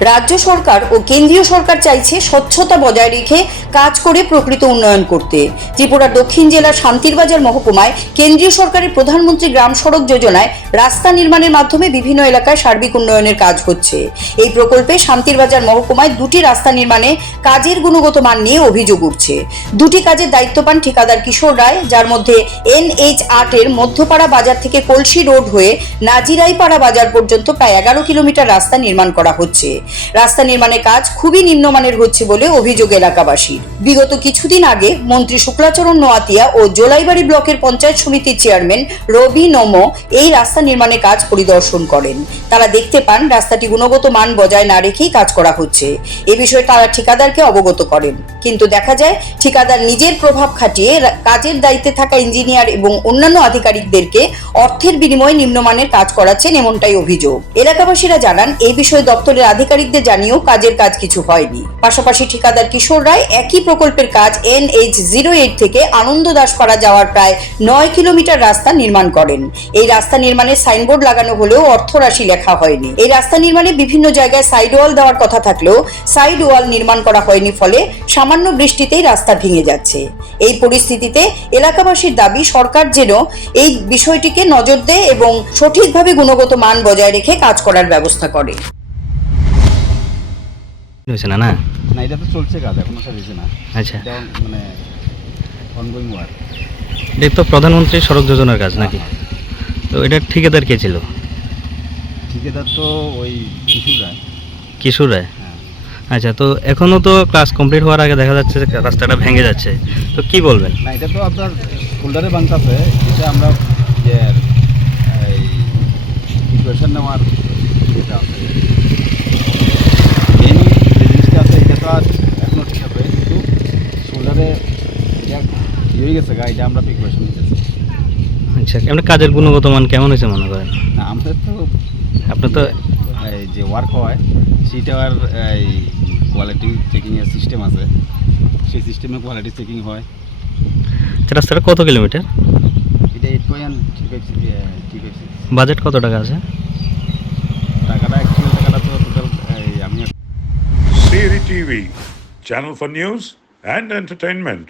রাজ্য সরকার ও কেন্দ্রীয় সরকার চাইছে স্বচ্ছতা বজায় রেখে কাজ করে প্রকৃত উন্নয়ন করতে। ত্রিপুরার দক্ষিণ জেলার শান্তিরবাজার মহকুমায় কেন্দ্রীয় সরকারের প্রধানমন্ত্রী গ্রাম সড়ক যোজনায় রাস্তা নির্মাণের মাধ্যমে বিভিন্ন এলাকায় সার্বিক উন্নয়নের কাজ হচ্ছে। এই প্রকল্পে শান্তিরবাজার মহকুমায় দুটি রাস্তা নির্মাণে কাজের গুণগত মান নিয়ে অভিযোগ উঠছে। দুটি কাজের দায়িত্ব পান ঠিকাদার কিশোর রায়, যার মধ্যে NH8 এর মধ্যপাড়া বাজার থেকে কলসি রোড হয়ে নাজিরাইপাড়া বাজার পর্যন্ত প্রায় 11 কিলোমিটার রাস্তা নির্মাণ করা হচ্ছে। রাস্তা নির্মাণের কাজ খুবই নিম্নমানের হচ্ছে বলে অভিযোগ এলাকাবাসীর। বিগত কিছুদিন আগে মন্ত্রী শুক্লাচরণ নোয়াতিয়া ও জোলাইবাড়ি ব্লকের পঞ্চায়েত সমিতির চেয়ারম্যান রবি নমো এই রাস্তা নির্মাণের কাজ পরিদর্শন করেন। তারা দেখতে পান রাস্তাটি গুণগত মান বজায় না রেখেই কাজ করা হচ্ছে। এ বিষয়ে তারা ঠিকাদারকে অবগত করেন, কিন্তু দেখা যায় ঠিকাদার নিজের প্রভাব খাটিয়ে কাজের দায়িত্বে থাকা ইঞ্জিনিয়ার এবং অন্যান্য আধিকারিকদেরকে অর্থের বিনিময়ে নিম্নমানের কাজ করাচ্ছেন, এমনটাই অভিযোগ। এলাকাবাসীরা জানান এই বিষয়ে দপ্তরের আধিকারিকদের জানিয়েও কাজের কাজ কিছু হয়নি। পাশাপাশি ঠিকাদার কিশোর রায় একই প্রকল্পের কাজ NH08 থেকে আনন্দ দাসপাড়া যাওয়ার প্রায় 9 কিলোমিটার রাস্তা নির্মাণ করেন। এই রাস্তা নির্মাণে সাইনবোর্ড লাগানো হলেও অর্থরাশি লেখা হয়নি। এই রাস্তা নির্মাণে বিভিন্ন জায়গায় সাইড ওয়াল দেওয়ার কথা থাকলেও সাইড ওয়াল নির্মাণ করা হয়নি, ফলে সামান্য বৃষ্টিতেই রাস্তা ভেঙে যাচ্ছে। এই পরিস্থিতিতে এলাকাবাসীর দাবি সরকার যেন এই বিষয়টিকে নজর দেয় এবং সঠিকভাবে গুণগত মান বজায় রেখে কাজ করার ব্যবস্থা করে। হয়েছে না না না, এটা তো চলছে কাজ, এখনো শেষ হয়েছে না। আচ্ছা, এটা মানে অনগোয়িং ওয়ার্ক। এটা তো প্রধানমন্ত্রী সড়ক যোজনার কাজ নাকি? তো এটা ঠিকাদার কে ছিল? ঠিকাদার তো ওই কিশোর রায়। কিশোর রায়। হ্যাঁ, আচ্ছা, তো এখনো তো ক্লাস কমপ্লিট হওয়ার আগে দেখা যাচ্ছে যে রাস্তাটা ভেঙে যাচ্ছে, তো কি বলবেন? না এটা তো আপনার ফোল্ডারে বাংকাছে, এটা আমরা যে এই প্রিপারেশন নেওয়ার যেটা আছে মেন যে জিনিসটা আছে এটা তো আর এখনও ঠিক আছে, কিন্তু ফোল্ডারে এটা হয়ে গেছে গা, এটা আমরা প্রিপারেশন নিতেছি। আচ্ছা, এমনি কাজের গুণগত মান কেমন হয়েছে মনে করেন? না আমাদের তো আপনার তো এই যে ওয়ার্ক হয় সেটার এই কোয়ালিটি চেকিংয়ের সিস্টেম আছে, সেই সিস্টেমে কোয়ালিটি চেকিং হয়। রাস্তাটা কত কিলোমিটার? এটা 8.356 বাজেট কত টাকা আছে? টাকাটা অ্যাকচুয়াল টাকাটা তো টোটাল আমি Siri TV, channel for news and entertainment.